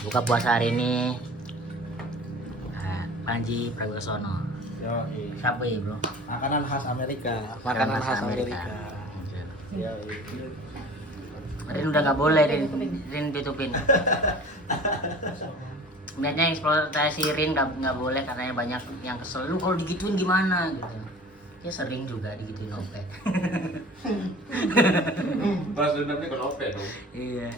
Buka puasa hari ini Panji Pragiwaksono. Yo, Siapa ya bro? makanan khas Amerika. Makanan khas Amerika. Yo, Rin udah nggak boleh Rin ditutupin. Niatnya eksploitasi Rin nggak boleh karena banyak yang kesel. Lu kalau digituin gimana gitu. Ya sering juga digituin Ope. Balas dendamnya ke Ope dong. Iya.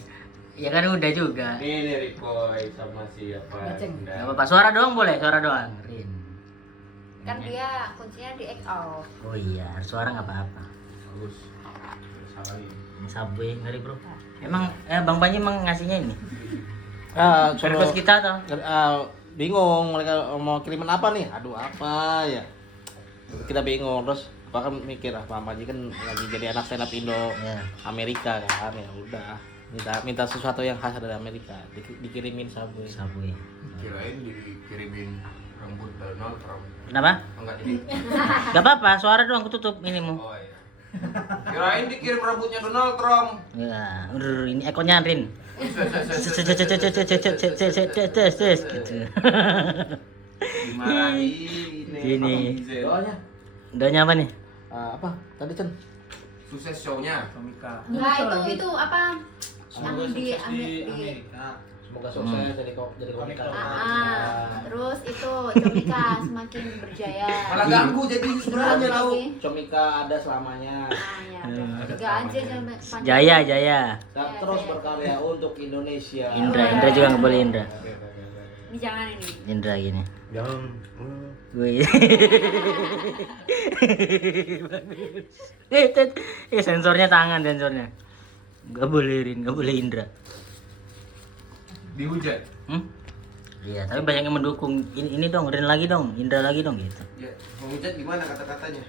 Ya kan udah juga. Ini Rikoy sama siapa? Gak apa-apa, suara doang boleh, suara doang. Rin. Kan dia kuncinya di X off. Oh iya, suara nggak apa-apa. Bagus. Salah ini. Ini Subway ngeri bro. Emang Bang Panji emang ngasihnya ini? suruh Request kita atau? bingung mereka mau kiriman apa nih? Aduh apa ya? Kita bingung terus bahkan mikir Pak Panji kan lagi jadi anak stand up Indo Ya. Amerika kan ya udah minta sesuatu yang khas dari Amerika dikirimin Subway. Subway. Kirain dikirimin rambut Donald Trump. Kenapa? Enggak jadi. Gak apa-apa, suara doang aku tutup ini mu. Oh iya. Kirain dikirim rambutnya Donald Trump. Ya, ini ekornya Rin. Gitu. Dimarahin Gini. Doanya Doanya apa nih? apa tadi Cen? Sukses show-nya. Enggak, itu apa? Yang di Amerika. Semoga sukses jadi komika. Terus itu Comika semakin berjaya. Malah ganggu jadi sebenarnya tahu. Comika ada selamanya. Ya, tiga aja jangan panjang. Jaya. Dan terus berkarya untuk Indonesia. Indra juga nggak boleh Indra. Ini jangan ini. Indra gini. Jangan. Wih. Sensornya tangan sensornya. Gak boleh Rin, gak boleh Indra. Dihujat. Iya, tapi banyak yang mendukung. Ini dong, Rin lagi dong, Indra lagi dong gitu. Ya, menghujat gimana kata-katanya?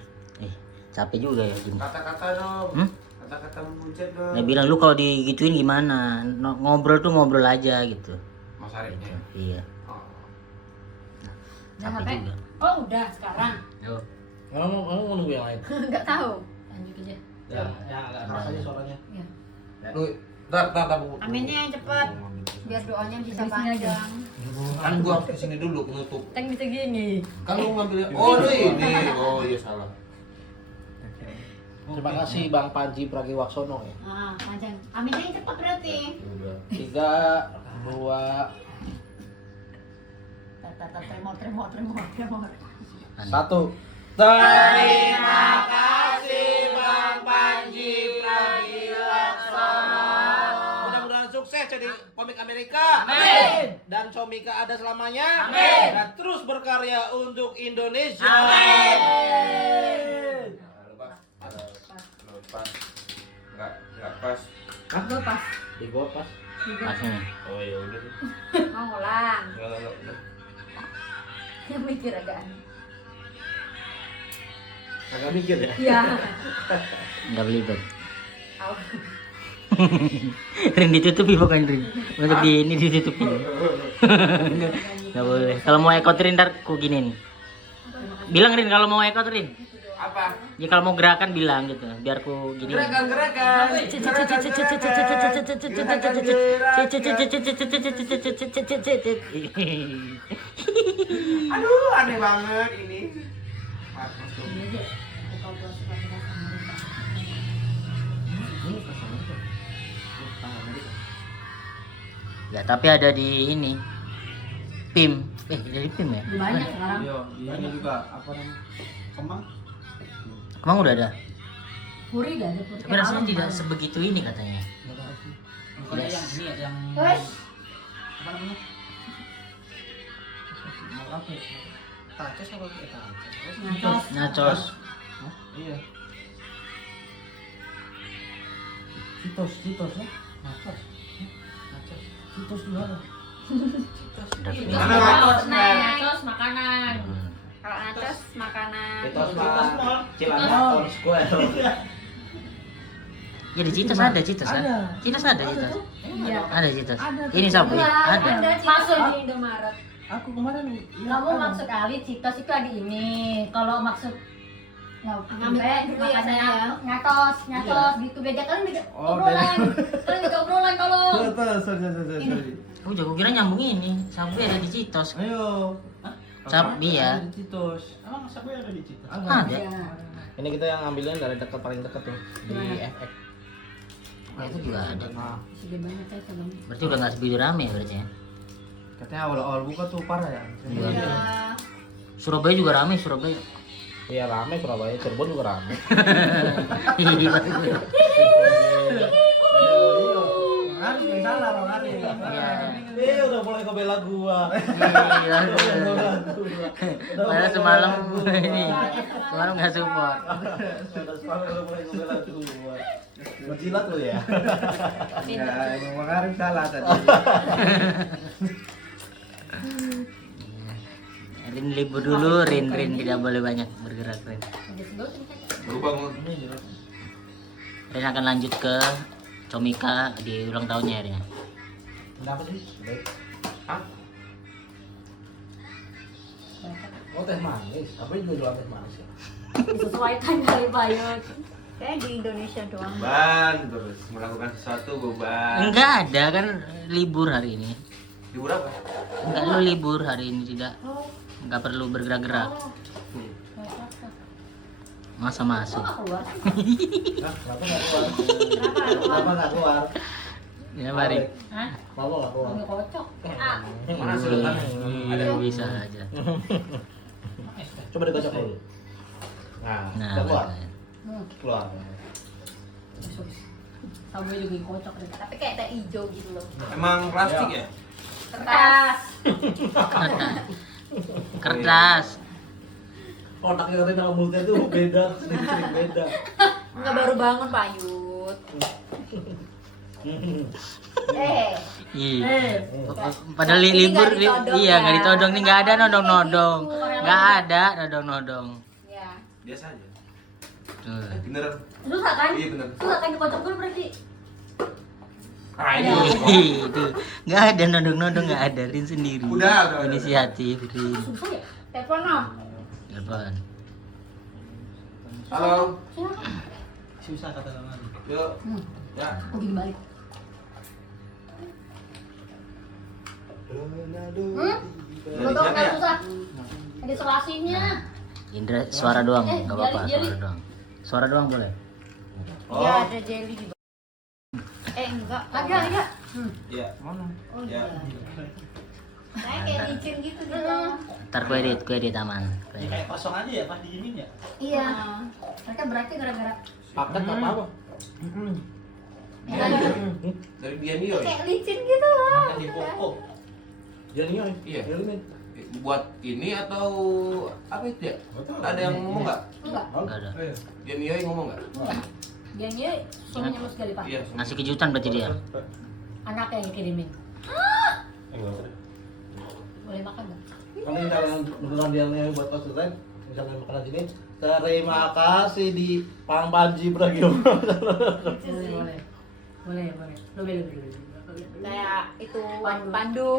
Capek juga ya gini. Kata-kata dong. Kata-kata menghujat dong. Dia bilang lu kalau digituin gimana? Ngobrol tuh ngobrol aja gitu. Mas Arifnya. Iya. Oh. Capek juga. Oh, udah sekarang. Yo. Kamu mau nunggu yang lain? Enggak tahu. Lanjut aja. Yang agak keras aja suaranya. Iya. Lu, tar. Aminnya yang cepet. Biar doanya bisa panjang. Kan gua harus kesini dulu penutup. Kan bisa gini. Kan lu ngambil. Oh, lu ini. Oh, iya salah. Terima kasih Bang Panji Pragiwaksono ya. Panjang. Aminnya yang cepet berarti. Udah. 3, 2, Tremor. 1. Terima kasih Bang Panji Pragiwaksono. Mudah-mudahan sukses jadi komik Amerika. Amin. Dan Comika ada selamanya. Amin. Dan terus berkarya untuk Indonesia. Amin. Pas. Enggak pas. Gue pas. Di gua pas. Masnya. Oh ya udah. Mau ngulang. Enggak. Yang mikir agak aneh. Agak mikir ya. Iya. Enggak belibet. Au. Rin ditutupi bukan Rin. Untuk di ini ditutupi. Enggak boleh. Kalau mau ekot Rin ntar ku giniin. Bilang Rin kalau mau ekot Rin. Apa? Ya kalau mau gerakan bilang gitu, biar ku gini. Gerakan. Aduh, aneh banget ini. Ya tapi ada di ini. PIM. Dari PIM ya? Banyak sekarang. Iya, ini juga apa namanya? Kemang. Emang udah ada? Puri gak ada puri. Tapi rasanya tidak sebegitu ini katanya. Bukannya yang ini ya, yang Terus apa namanya? Mau apa ya? Tacos apa kita? Nachos. Iya. Citos ya? Nachos. Citos gimana? Udah PIM. nachos makanan. Kalau nachos makanan. Citos mah Cilandak Square. Ya di Citos ada. Citos ada. Iya. Ada Citos. Ini Subway. Ada. Masuk di Indomaret. Aku kemarin Kamu maksud kali Citos itu ada ini. Kalau maksud Ngambil dulu ya saya. Nyatos gitu beda kalian beda obrolan. Kalian beda obrolan kalau. Sorry. Oh, jago kira nyambung ini. Sapi ada di Citos. Ayo. Sapi ya. Citos. Emang sapi ada di Citos? Ada. Ini kita yang ambilnya dari dekat paling dekat tuh di FX. Oh, itu juga ada. Nah, Sudah banyak kayak kalau. Berarti udah nggak sebegitu rame berarti ya. katanya awal-awal buka tuh parah ya. Iya. Surabaya juga rame, Surabaya. Iya rame Surabaya, Cirebon juga rame. Harus yang salah Bang Ari. Udah mulai ngebela gua. Iya. Padahal semalam ini semalam nggak support. Semalam udah mulai ngebela gua. Menjilat lu ya. Ya, emang Bang Ari salah tadi. Rin libur dulu, Rin tidak boleh banyak bergerak Rin. Berubah mau. Rin akan lanjut ke Comika di ulang tahunnya Rin. Kenapa sih? Hah? Oh teh manis, apa juga jual teh manis ya? Disesuaikan kali Bayot. Kayak di Indonesia doang. Ban terus melakukan sesuatu beban. Enggak ada kan libur hari ini. Libur apa? Enggak lu libur hari ini tidak. Enggak perlu bergerak-gerak. Masa masuk. Keluar. Kenapa nggak keluar? Kenapa nggak keluar? Ya mari. Hah? Kenapa nggak keluar? Nggak kocok. Mana sudutannya? Ada bisa aja. Coba dikocok dulu. Nah, Nah, udah keluar. Hmm. Keluar. Sampai juga kocok deh. Tapi kayak teh hijau gitu loh. Emang plastik ya? Kertas. Kertas. Otaknya katanya sama mulutnya tuh beda, sedikit beda. Enggak baru bangun Pak Yud. Iya. Padahal libur Ini nggak ditodong iya ya. nggak ditodong nih, nggak ada nodong-nodong. Nggak ada nodong-nodong. Ya. Biasa aja. Tuh. Bener. Susah kan? Iya bener. Susah kan dikocok dulu berarti. Ah ini. Itu nggak ada nodong-nodong, nggak ada. Rin sendiri. Udah. Inisiatif Rin. Susah ya? Telepon noh. Telepon. Halo. Susah kata teman. Yuk. Ya. Oh gini balik. Dari Betul siapa nggak ya? susah. Ada selasinya. Indra suara doang, Eh, nggak apa-apa. jeli. Suara doang. Suara doang boleh. Iya ada jelly di bawah. Enggak. Ada. Iya. Mana? Oh Ya. iya. Saya kayak licin gitu di bawah. Ntar kue edit aman. Kue edit. Kayak kosong aja ya pas diinin ya. Iya. Mereka berarti gara-gara Paket apa apa? Dari Bianio ya? Kayak licin gitu loh. Di pokok. Jadi Iya. ini. Buat ini atau apa itu ya? Ada yang ngomong nggak? enggak. Nggak ada. Bianio yang ngomong nggak? Dia suaminya lu sekali Pak. Iya. Ngasih kejutan berarti dia. Anaknya yang kirimin. Boleh makan nggak? Kami kalau yang beneran dia nih buat konsultan, misalnya makanan sini, terima kasih di Pang Panji Pragiwaksono. Boleh. Boleh. Kayak itu pandu.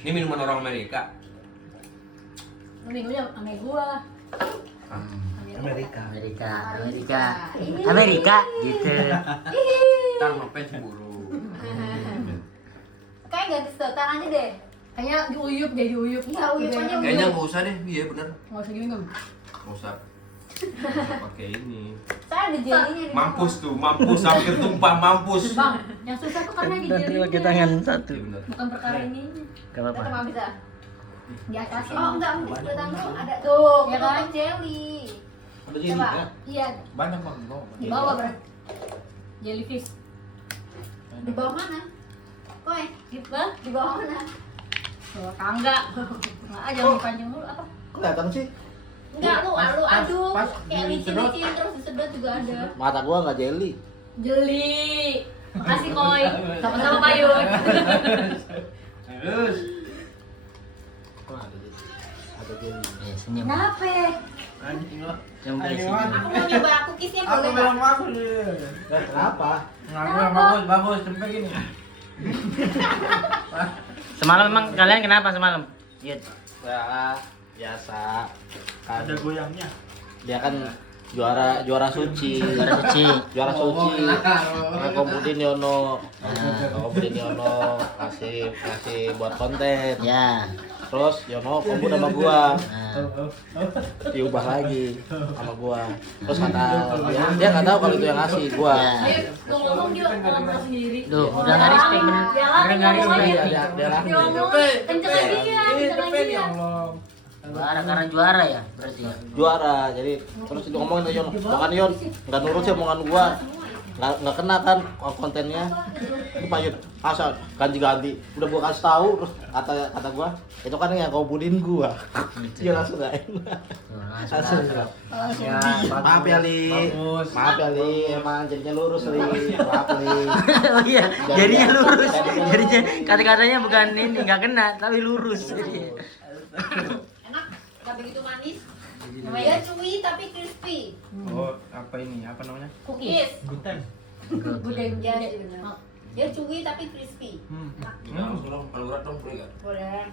Ini minuman orang Amerika. Lu minumnya sama gua. Amerika. Amerika gitu. Ntar ngepet cemburu. Kayak ganti sedotan aja deh. Kayaknya diuyup jadi uyup. Iya, uyup aja. Kayaknya nggak usah deh, iya bener. Nggak usah diminum. Nggak usah. Pakai ini. Saya ada jelly-nya di Mampus tuh, mampus hampir tumpah, mampus. Bang, yang susah tuh karena di Tadi jarinya. pakai tangan satu. Iya bener. Bukan perkara ini. Gak apa-apa. Tetap bisa. Di atas. Oh enggak, sedotan dulu ada tuh. Ya kan? Jelly. Ada jadi Coba. ya? Iya, Banyak bang. di bawah berarti. Jellyfish. Di bawah mana? Koy, Di bawah? di bawah mana? Bawah tangga. Nggak ada yang dipanjang dulu apa? Kelihatan sih. Enggak, lu aduk. pas Kayak disedot. licin-licin terus disedot juga ada. Mata gua nggak jelly. Jeli. Makasih Koi. Sama-sama Pak Yud. Terus. Kok ada jelly? Ada jelly. Ya, senyum. Kenapa? Anjing lah. Senyum guys. Aku mau nyoba cookiesnya boleh nggak? bagus nih. Kenapa? Kenapa? Sampai gini. Semalam emang kalian kenapa semalam? Yud. Ya, biasa. Kan Ada goyangnya. dia kan juara suci. Juara suci. Juara suci. Komudin Yono. Komudin Yono kasih buat konten. Ya. Terus Yono kombu sama gua. Nah. Diubah lagi sama gua. Terus kata dia nggak tahu kalau itu yang ngasih gua. Ya. Ngomong dia ngomong sendiri. Duh, udah nggak respect bener. Udah nggak respect. Dia lagi. Dia ngomong kenceng lagi ya, kenceng lagi ya. Juara karena juara ya berarti. Juara. Jadi terus itu ngomongin ke Yono. Bahkan Yon nggak nurut sih omongan gua. Nggak kena kan kontennya. Itu Pak Yun, asal ganti-ganti. Udah gua kasih tahu terus kata gua, itu kan yang kau budin gua. Dia langsung gak enak. Langsung. Ya, Maaf ya Li. Bagus. Maaf ya Li, emang jadinya lurus Li. Maaf Li. Oh iya, jadinya lurus. Jadinya kata-katanya bukan ini nggak kena, tapi lurus. Jadi. Enak, nggak begitu manis. Dia cuy tapi crispy. Oh, apa ini? Apa namanya? Cookies. Guten. Budaya Iya budaya. sih benar. Dia cuy tapi crispy. Tolong kalau berat dong boleh nggak? Boleh.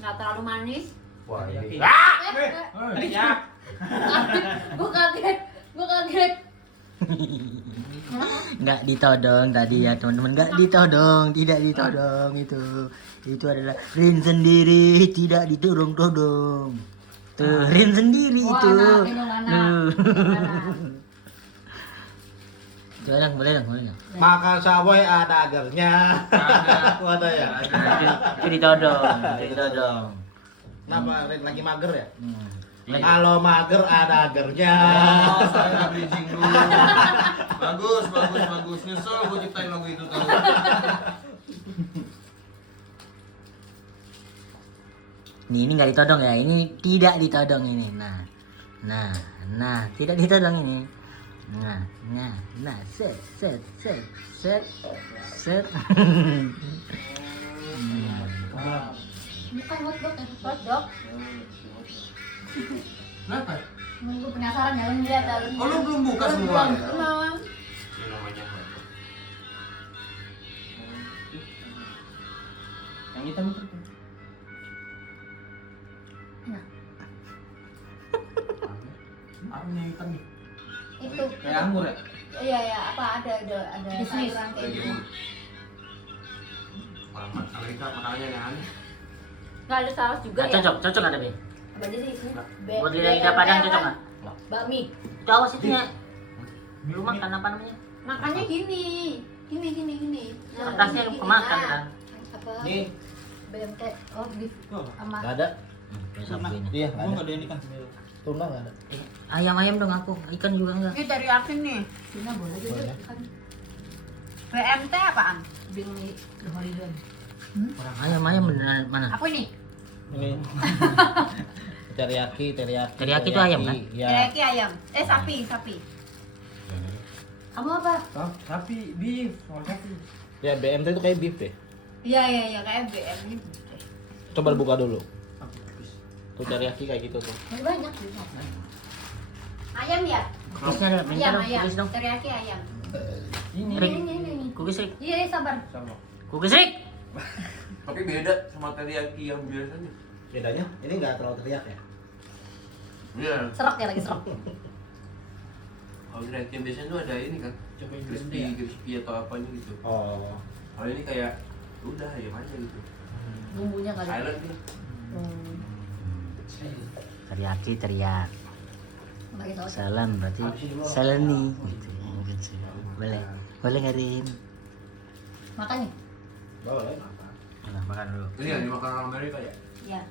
Nggak terlalu manis. Wah ini. Ya. Gue kaget. Gue kaget. Nggak ditodong tadi ya teman-teman, nggak ditodong, tidak ditodong itu adalah Rin sendiri, tidak ditodong-todong. Tuh Rin sendiri Oh, itu. anak, gendong anak. Coba dong, boleh dong. Makan sawoy ada agarnya. Aku ada ya. Itu ditodong. Kenapa Rin lagi mager ya? Lagi. Kalau mager ada agarnya. Oh, saya bridging dulu. Bagus. Nyesel gue ciptain lagu itu tahu. Ini nggak ditodong ya, ini tidak ditodong ini. Nah, tidak ditodong ini. Nah, set. Bukan hotdog ya, hotdog. Kenapa? Gue penasaran ya, lu lihat dalam. Oh lu belum buka semua? Belum. Ini namanya. Yang hitam itu. Apa yang hitam nih? Itu. Kayak anggur ya? Iya, apa ada Bisnis. sayuran kayak Kayak gitu. gini. Makan Amerika makanannya yang aneh. Nggak ada saus juga Nggak ya? cocok nggak tapi? Apa aja sih isinya? Buat lidah Padang cocok nggak? Bakmi. Itu awas itu ya. Lu makan apa namanya? Makannya gini. Gini. Atasnya lu kemakan kan? Apa? Nih, BMT. Oh, beef. Sama. nggak ada. Sabu ini. Iya, Gua enggak ada yang ikan sendiri. Tuna nggak ada. Ayam dong aku, ikan juga enggak. Ini dari asin nih. Cina boleh juga. Boleh. Kan BMT apaan? bingung nih. The Holiday. Ayam beneran mana? Apa ini? Ini. Teriyaki. Teriyaki itu ayam, kan? Iya. Teriyaki ayam. Sapi. Kamu apa? Sapi, beef, sapi. Ya BMT itu kayak beef deh. Iya, kayak BM ini. Coba buka dulu. Tuh teriyaki kayak gitu tuh. Masih banyak bisa. Ayam ya? Kukusnya ada, minta dong, kukis dong. Teriyaki ayam. Ini. Rik, Ini. kukis Rik. Iya, sabar. Sama. Kukis Rik. Tapi beda sama teriyaki yang biasanya. Bedanya ini nggak terlalu teriyak ya. Iya. Serak ya lagi serak. Kalau teriyaki yang biasanya tuh ada ini kan. Coba yang gede ya. Crispy atau apanya gitu. Oh. Kalau ini kayak udah ayam aja gitu. Bumbunya kali. Silent nih. Teriyaki teriak. Pakai saus. Salam berarti salami. Gitu. Boleh nggak Rin? Makan nih. Boleh. Nah, makan dulu. Ini yang dimakan orang Amerika ya? Iya.